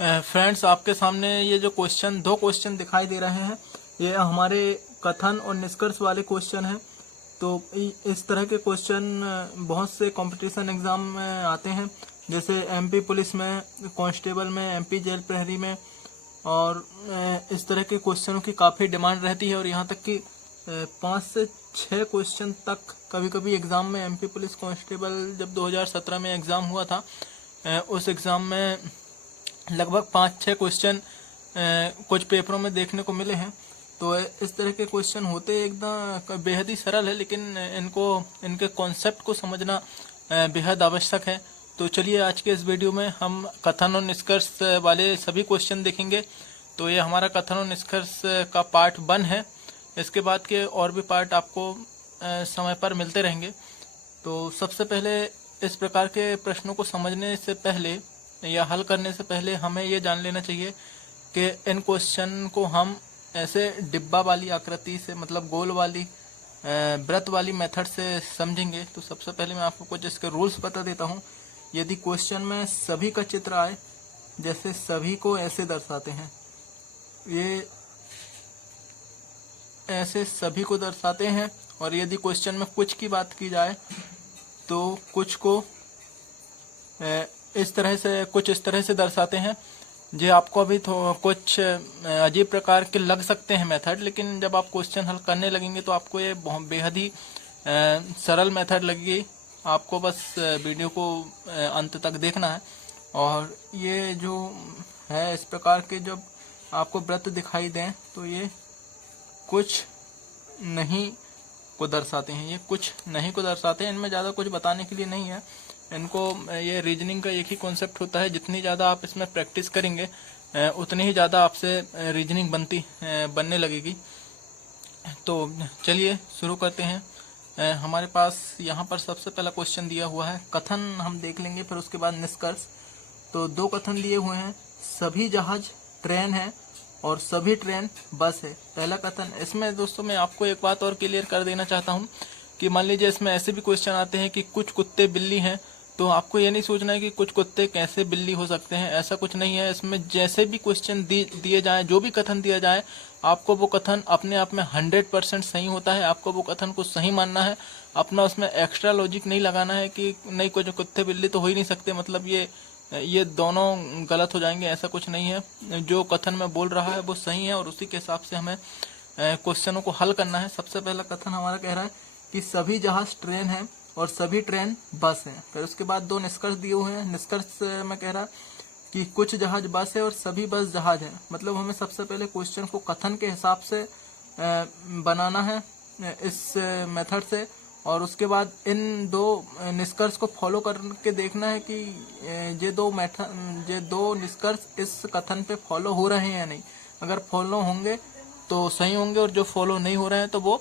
Friends, आपके सामने ये जो दो क्वेश्चन दिखाई दे रहे हैं, ये हमारे कथन और निष्कर्ष वाले क्वेश्चन हैं। तो इस तरह के क्वेश्चन बहुत से कंपटीशन एग्जाम में आते हैं, जैसे एमपी पुलिस में, कांस्टेबल में, एमपी जेल प्रहरी में। और इस तरह के क्वेश्चनों की काफ़ी डिमांड रहती है और यहाँ तक कि 5 से 6 क्वेश्चन तक कभी कभी एग्ज़ाम में एमपी पुलिस कांस्टेबल जब 2017 में एग्ज़ाम हुआ था, उस एग्ज़ाम में लगभग 5-6 क्वेश्चन कुछ पेपरों में देखने को मिले हैं। तो इस तरह के क्वेश्चन होते एकदम बेहद ही सरल है, लेकिन इनके कॉन्सेप्ट को समझना बेहद आवश्यक है। तो चलिए आज के इस वीडियो में हम कथन और निष्कर्ष वाले सभी क्वेश्चन देखेंगे। तो ये हमारा कथन और निष्कर्ष का पार्ट 1 है। इसके बाद के और भी पार्ट आपको समय पर मिलते रहेंगे। तो सबसे पहले इस प्रकार के प्रश्नों को समझने से पहले या हल करने से पहले हमें ये जान लेना चाहिए कि इन क्वेश्चन को हम ऐसे डिब्बा वाली आकृति से, मतलब गोल वाली वृत्त वाली मेथड से समझेंगे। तो सबसे पहले मैं आपको कुछ इसके रूल्स बता देता हूँ। यदि क्वेश्चन में सभी का चित्र आए, जैसे सभी को ऐसे दर्शाते हैं, ये ऐसे सभी को दर्शाते हैं। और यदि क्वेश्चन में कुछ की बात की जाए तो कुछ को इस तरह से दर्शाते हैं। जो आपको अभी कुछ अजीब प्रकार के लग सकते हैं मेथड, लेकिन जब आप क्वेश्चन हल करने लगेंगे तो आपको ये बहुत बेहद ही सरल मेथड लगेगी। आपको बस वीडियो को अंत तक देखना है। और ये जो है, इस प्रकार के जब आपको वृत्त दिखाई दें तो ये कुछ नहीं को दर्शाते हैं। ये कुछ नहीं को दर्शाते हैं। इनमें ज़्यादा कुछ बताने के लिए नहीं है। इनको ये रीजनिंग का एक ही कॉन्सेप्ट होता है, जितनी ज़्यादा आप इसमें प्रैक्टिस करेंगे उतनी ही ज़्यादा आपसे रीजनिंग बनने लगेगी। तो चलिए शुरू करते हैं। हमारे पास यहाँ पर सबसे पहला क्वेश्चन दिया हुआ है। कथन हम देख लेंगे, फिर उसके बाद निष्कर्ष। तो 2 कथन दिए हुए हैं। सभी जहाज ट्रेन है और सभी ट्रेन बस है। पहला कथन, इसमें दोस्तों मैं आपको एक बात और क्लियर कर देना चाहता हूँ कि मान लीजिए इसमें ऐसे भी क्वेश्चन आते हैं कि कुछ कुत्ते बिल्ली हैं, तो आपको ये नहीं सोचना है कि कुछ कुत्ते कैसे बिल्ली हो सकते हैं। ऐसा कुछ नहीं है। इसमें जैसे भी क्वेश्चन दिए जाए, जो भी कथन दिया जाए, आपको वो कथन अपने आप में 100% सही होता है। आपको वो कथन को सही मानना है। अपना उसमें एक्स्ट्रा लॉजिक नहीं लगाना है कि नहीं, कुछ कुत्ते बिल्ली तो हो ही नहीं सकते, मतलब ये दोनों गलत हो जाएंगे। ऐसा कुछ नहीं है। जो कथन में बोल रहा है वो सही है और उसी के हिसाब से हमें क्वेश्चनों को हल करना है। सबसे पहला कथन हमारा कह रहा है कि सभी जहाज ट्रेन है और सभी ट्रेन बस हैं। फिर उसके बाद 2 निष्कर्ष दिए हुए हैं। निष्कर्ष में कह रहा है कि कुछ जहाज बस है और सभी बस जहाज हैं। मतलब हमें सबसे पहले क्वेश्चन को कथन के हिसाब से बनाना है इस मेथड से, और उसके बाद इन 2 निष्कर्ष को फॉलो करके देखना है कि ये 2 निष्कर्ष इस कथन पे फॉलो हो रहे हैं या नहीं। अगर फॉलो होंगे तो सही होंगे और जो फॉलो नहीं हो रहे हैं तो वो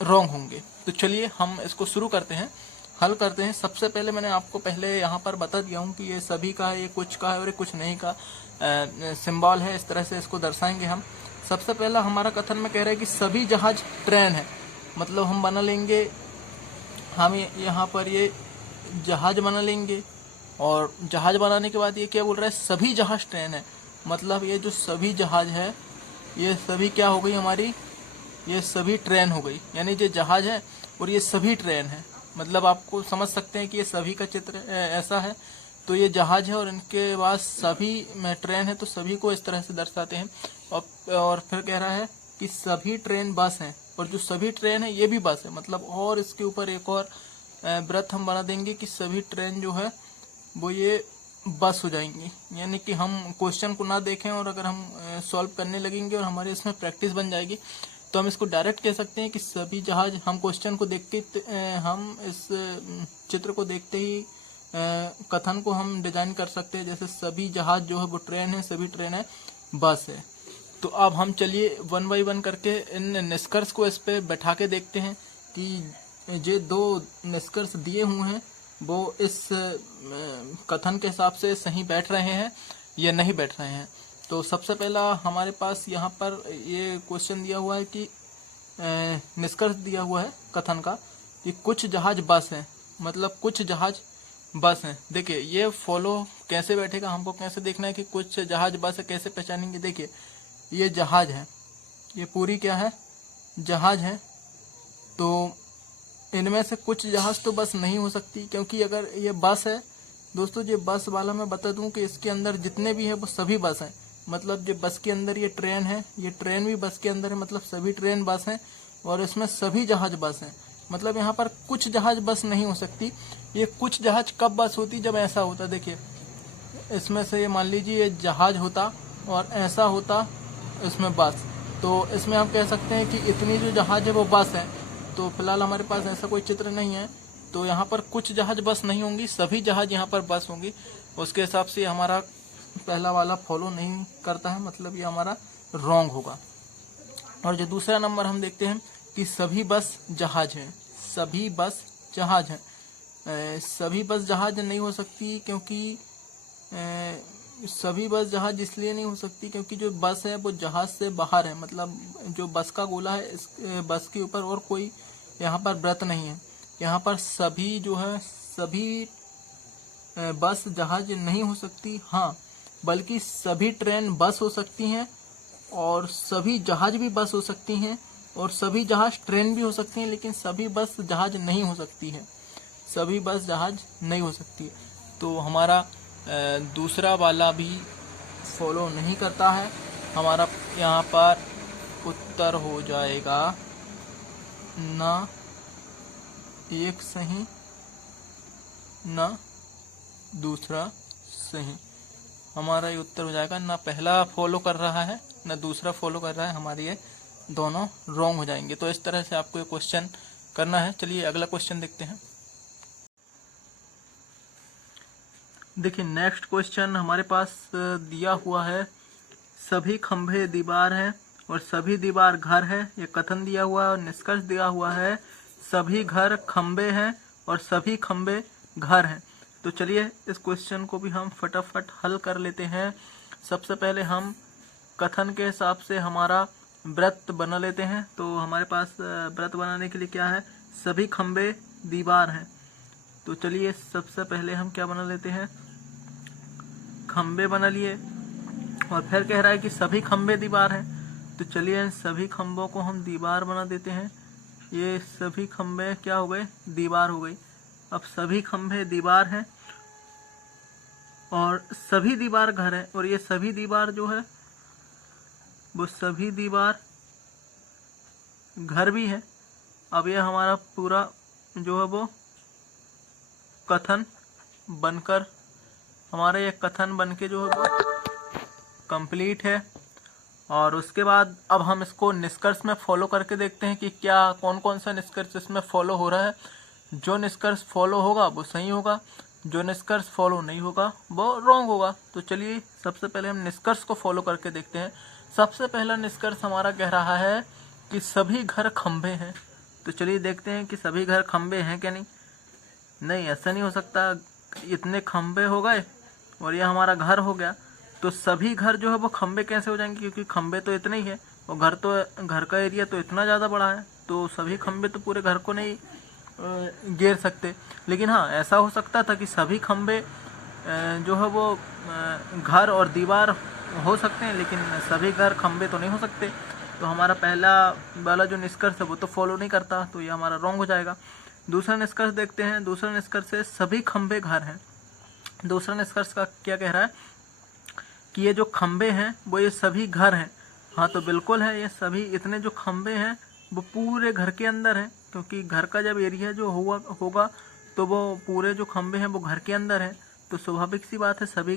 रॉन्ग होंगे। तो चलिए हम इसको शुरू करते हैं, हल करते हैं। सबसे पहले मैंने आपको पहले यहाँ पर बता दिया हूँ कि ये सभी का है, ये कुछ का है और ये कुछ नहीं का सिंबल है। इस तरह से इसको दर्शाएंगे हम। सबसे पहला हमारा कथन में कह रहा है कि सभी जहाज ट्रेन है। मतलब हम बना लेंगे, हम यहाँ पर ये जहाज बना लेंगे और जहाज बनाने के बाद ये क्या बोल रहा है, सभी जहाज ट्रेन है। मतलब ये जो सभी जहाज है, ये सभी क्या हो गई हमारी, ये सभी ट्रेन हो गई। यानी ये जहाज है और ये सभी ट्रेन है। मतलब आपको समझ सकते हैं कि ये सभी का चित्र ऐसा है। तो ये जहाज है और इनके बाद सभी में ट्रेन है, तो सभी को इस तरह से दर्शाते हैं। और फिर कह रहा है कि सभी ट्रेन बस हैं और जो सभी ट्रेन है ये भी बस है। मतलब और इसके ऊपर एक और वृत्त हम बना देंगे कि सभी ट्रेन जो है वो ये बस हो जाएंगी। यानी कि हम क्वेश्चन को ना देखें और अगर हम सॉल्व करने लगेंगे और हमारे इसमें प्रैक्टिस बन जाएगी, तो हम इसको डायरेक्ट कह सकते हैं कि सभी जहाज, हम क्वेश्चन को देख के हम इस चित्र को देखते ही कथन को हम डिजाइन कर सकते हैं। जैसे सभी जहाज जो है वो ट्रेन है, सभी ट्रेन है बस है। तो अब हम चलिए 1 बाय 1 करके इन निष्कर्ष को इस पे बैठा के देखते हैं कि जो 2 निष्कर्ष दिए हुए हैं वो इस कथन के हिसाब से सही बैठ रहे हैं या नहीं बैठ रहे हैं। तो सबसे पहला हमारे पास यहाँ पर ये क्वेश्चन दिया हुआ है कि निष्कर्ष दिया हुआ है कथन का कि कुछ जहाज बस हैं। मतलब कुछ जहाज बस हैं। देखिए ये फॉलो कैसे बैठेगा, हमको कैसे देखना है कि कुछ जहाज बस है, कैसे पहचानेंगे। देखिए ये जहाज है, ये पूरी क्या है, जहाज है। तो इनमें से कुछ जहाज तो बस नहीं हो सकती, क्योंकि अगर ये बस है दोस्तों, ये बस वाला मैं बता दूं कि इसके अंदर जितने भी है वो सभी बस हैं। मतलब जो बस के अंदर ये ट्रेन है, ये ट्रेन भी बस के अंदर है, मतलब सभी ट्रेन बस हैं और इसमें सभी जहाज बस हैं। मतलब यहाँ पर कुछ जहाज बस नहीं हो सकती। ये कुछ जहाज कब बस होती, जब ऐसा होता। देखिए इसमें से ये मान लीजिए ये जहाज होता और ऐसा होता इसमें बस, तो इसमें हम कह सकते हैं कि इतनी जो जहाज है वो बस है। तो फिलहाल हमारे पास ऐसा कोई चित्र नहीं है, तो यहाँ पर कुछ जहाज बस नहीं होंगी, सभी जहाज यहाँ पर बस होंगी। उसके हिसाब से हमारा पहला वाला फॉलो नहीं करता है, मतलब ये हमारा रॉन्ग होगा। और जो दूसरा नंबर हम देखते हैं कि सभी बस जहाज हैं, सभी बस जहाज हैं। सभी बस जहाज नहीं हो सकती, क्योंकि सभी बस जहाज इसलिए नहीं हो सकती क्योंकि जो बस है वो जहाज से बाहर है। मतलब जो बस का गोला है, इस बस के ऊपर और कोई यहाँ पर व्रत नहीं है। यहाँ पर सभी जो है, सभी बस जहाज नहीं हो सकती। हाँ, बल्कि सभी ट्रेन बस हो सकती हैं और सभी जहाज भी बस हो सकती हैं और सभी जहाज ट्रेन भी हो सकती हैं, लेकिन सभी बस जहाज नहीं हो सकती है, सभी बस जहाज नहीं हो सकती। तो हमारा दूसरा वाला भी फॉलो नहीं करता है। हमारा यहाँ पर उत्तर हो जाएगा ना एक सही ना दूसरा सही। हमारा ये उत्तर हो जाएगा ना पहला फॉलो कर रहा है ना दूसरा फॉलो कर रहा है, हमारे ये दोनों रॉन्ग हो जाएंगे। तो इस तरह से आपको ये क्वेश्चन करना है। चलिए अगला क्वेश्चन देखते हैं। देखिए नेक्स्ट क्वेश्चन हमारे पास दिया हुआ है, सभी खंभे दीवार है और सभी दीवार घर है। ये कथन दिया हुआ है और निष्कर्ष दिया हुआ है, सभी घर खंभे हैं और सभी खंभे घर हैं। तो चलिए इस क्वेश्चन को भी हम फटाफट हल कर लेते हैं। सबसे पहले हम कथन के हिसाब से हमारा व्रत बना लेते हैं। तो हमारे पास व्रत बनाने के लिए क्या है, सभी खंभे दीवार हैं। तो चलिए सबसे पहले हम क्या बना लेते हैं, खंभे बना लिए और फिर कह रहा है कि सभी खंभे दीवार हैं। तो चलिए इन सभी खंभों को हम दीवार बना देते हैं। ये सभी खंभे क्या हो गए, दीवार हो गई। अब सभी खंभे दीवार हैं और सभी दीवार घर है, और ये सभी दीवार जो है वो सभी दीवार घर भी है। अब ये हमारा पूरा जो है वो कथन बनकर, हमारा ये कथन बनके जो है वो कंप्लीट है। और उसके बाद अब हम इसको निष्कर्ष में फॉलो करके देखते हैं कि क्या कौन कौन सा निष्कर्ष इसमें फॉलो हो रहा है। जो निष्कर्ष फॉलो होगा वो सही होगा, जो निष्कर्ष फॉलो नहीं होगा वो रॉन्ग होगा। तो चलिए सबसे पहले हम निष्कर्ष को फॉलो करके देखते हैं। सबसे पहला निष्कर्ष हमारा कह रहा है कि सभी घर खंभे हैं। तो चलिए देखते हैं कि सभी घर खंभे हैं क्या। नहीं, ऐसा नहीं हो सकता। इतने खंभे हो गए और ये हमारा घर हो गया, तो सभी घर जो है वो खंभे कैसे हो जाएंगे, क्योंकि खंभे तो इतने ही है और घर का एरिया तो इतना ज़्यादा बड़ा है, तो सभी खंभे तो पूरे घर को नहीं घेर सकते। लेकिन हाँ, ऐसा हो सकता था कि सभी खंभे जो है वो घर और दीवार हो सकते हैं, लेकिन सभी घर खंभे तो नहीं हो सकते। तो हमारा पहला वाला जो निष्कर्ष है वो तो फॉलो नहीं करता, तो ये हमारा रॉन्ग हो जाएगा। दूसरा निष्कर्ष देखते हैं। दूसरा निष्कर्ष है सभी खंभे घर हैं। दूसरा निष्कर्ष का क्या कह रहा है कि ये जो खंभे हैं वो ये सभी घर हैं। हाँ, तो बिल्कुल है, ये सभी इतने जो खंभे हैं वो पूरे घर के अंदर हैं, क्योंकि घर का जब एरिया जो होगा तो वो पूरे जो खंभे हैं वो घर के अंदर हैं। तो स्वाभाविक सी बात है सभी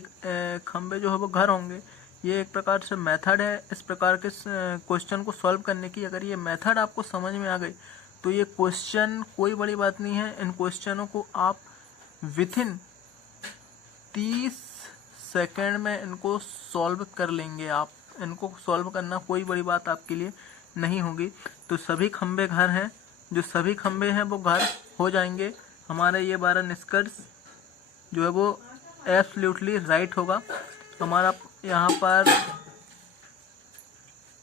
खंभे जो है वो घर होंगे। ये एक प्रकार से मेथड है इस प्रकार के क्वेश्चन को सॉल्व करने की। अगर ये मेथड आपको समझ में आ गई तो ये क्वेश्चन कोई बड़ी बात नहीं है। इन क्वेश्चनों को आप विथिन 30 सेकेंड में इनको सॉल्व कर लेंगे। आप इनको सॉल्व करना कोई बड़ी बात आपके लिए नहीं होगी। तो सभी खंभे घर हैं, जो सभी खंभे हैं वो घर हो जाएंगे। हमारे ये 12 निष्कर्ष जो है वो एब्सोल्युटली राइट होगा। हमारा यहाँ पर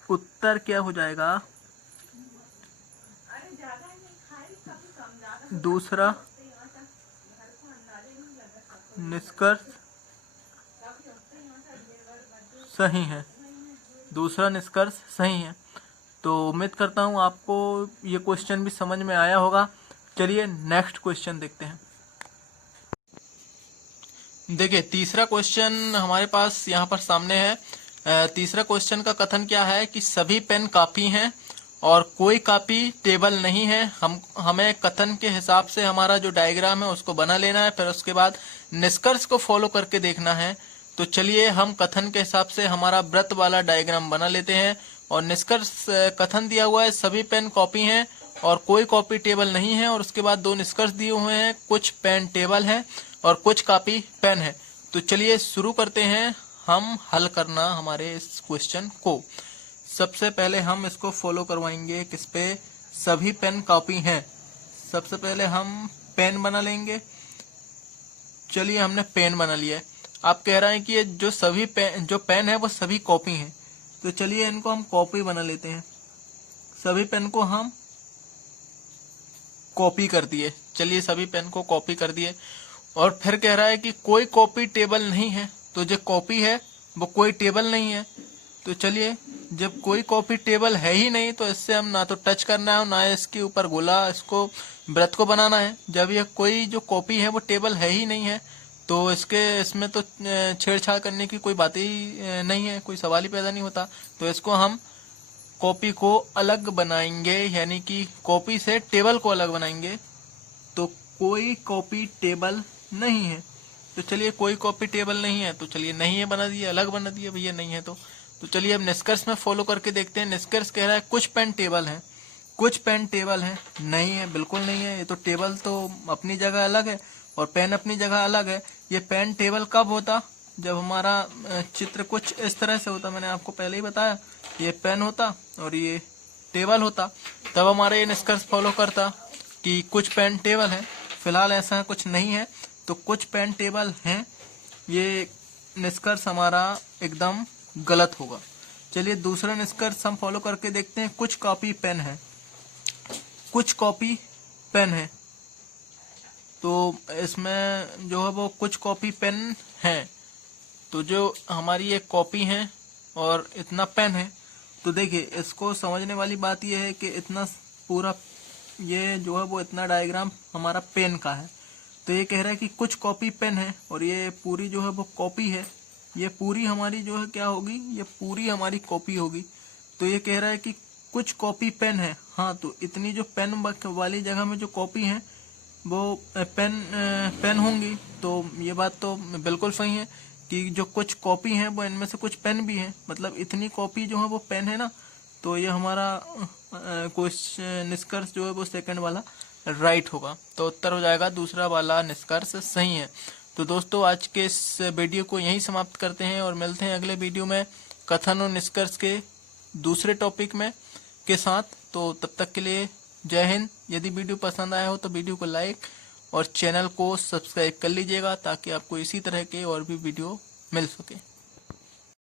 उत्तर क्या हो जाएगा, दूसरा निष्कर्ष सही है, दूसरा निष्कर्ष सही है। तो उम्मीद करता हूँ आपको ये क्वेश्चन भी समझ में आया होगा। चलिए नेक्स्ट क्वेश्चन देखते हैं। देखिए तीसरा क्वेश्चन हमारे पास यहाँ पर सामने है। तीसरा क्वेश्चन का कथन क्या है कि सभी पेन कापी हैं और कोई कॉपी टेबल नहीं है। हमें कथन के हिसाब से हमारा जो डायग्राम है उसको बना लेना है, फिर उसके बाद निष्कर्ष को फॉलो करके देखना है। तो चलिए हम कथन के हिसाब से हमारा वृत्त वाला डायग्राम बना लेते हैं। और निष्कर्ष कथन दिया हुआ है सभी पेन कॉपी हैं और कोई कॉपी टेबल नहीं है, और उसके बाद दो निष्कर्ष दिए हुए हैं, कुछ पेन टेबल है और कुछ कॉपी पेन है। तो चलिए शुरू करते हैं हम हल करना हमारे इस क्वेश्चन को। सबसे पहले हम इसको फॉलो करवाएंगे किस पे, सभी पेन कॉपी हैं। सबसे पहले हम पेन बना लेंगे। चलिए हमने पेन बना लिया है। आप कह रहे हैं कि ये जो पेन है वो सभी कॉपी हैं, तो चलिए इनको हम कॉपी बना लेते हैं। सभी पेन को हम कॉपी कर दिए। चलिए सभी पेन को कॉपी कर दिए। और फिर कह रहा है कि कोई कॉपी टेबल नहीं है, तो जो कॉपी है वो कोई टेबल नहीं है। तो चलिए जब कोई कॉपी टेबल है ही नहीं तो इससे हम ना तो टच करना है ना इसके ऊर गोला इसको वृत्त को बनाना है। जब ये कोई जो कॉपी है वो टेबल है ही नहीं है तो इसमें तो छेड़छाड़ करने की कोई बात ही नहीं है, कोई सवाल ही पैदा नहीं होता। तो इसको हम कॉपी को अलग बनाएंगे, यानी कि कॉपी से टेबल को अलग बनाएंगे। तो कोई कॉपी टेबल नहीं है, तो चलिए कोई कॉपी टेबल नहीं है, तो चलिए नहीं है बना दिए, अलग बना दिए भैया नहीं है। तो चलिए अब निष्कर्ष में फॉलो करके देखते हैं। निष्कर्ष कह रहा है कुछ पेन टेबल है, कुछ पेन टेबल है, नहीं है, बिल्कुल नहीं है। ये तो टेबल तो अपनी जगह अलग है और पेन अपनी जगह अलग है। ये पेन टेबल कब होता, जब हमारा चित्र कुछ इस तरह से होता, मैंने आपको पहले ही बताया, ये पेन होता और ये टेबल होता, तब हमारा ये निष्कर्ष फॉलो करता कि कुछ पेन टेबल है। फिलहाल ऐसा कुछ नहीं है, तो कुछ पेन टेबल हैं, ये निष्कर्ष हमारा एकदम गलत होगा। चलिए दूसरा निष्कर्ष हम फॉलो करके देखते हैं। कुछ कॉपी पेन है, कुछ कॉपी पेन है, तो इसमें जो है वो कुछ कॉपी पेन है। तो जो हमारी एक कॉपी है और इतना पेन है, तो देखिए इसको समझने वाली बात यह है कि इतना पूरा ये जो है वो इतना डायग्राम हमारा पेन का है। तो ये कह रहा है कि कुछ कॉपी पेन है और ये पूरी जो है वो कॉपी है, ये पूरी हमारी जो है क्या होगी, ये पूरी हमारी कॉपी होगी। तो ये कह रहा है कि कुछ कॉपी पेन है। हाँ, तो इतनी जो पेन वाली जगह में जो कॉपी है वो पेन होंगी। तो ये बात तो बिल्कुल सही है कि जो कुछ कॉपी है वो इनमें से कुछ पेन भी है, मतलब इतनी कॉपी जो है वो पेन है ना। तो ये हमारा निष्कर्ष जो है वो सेकंड वाला राइट होगा। तो उत्तर हो जाएगा दूसरा वाला निष्कर्ष सही है। तो दोस्तों आज के इस वीडियो को यहीं समाप्त करते हैं और मिलते हैं अगले वीडियो में कथन और निष्कर्ष के दूसरे टॉपिक में के साथ। तो तब तक के लिए जय हिंद। यदि वीडियो पसंद आया हो तो वीडियो को लाइक और चैनल को सब्सक्राइब कर लीजिएगा ताकि आपको इसी तरह के और भी वीडियो मिल सके।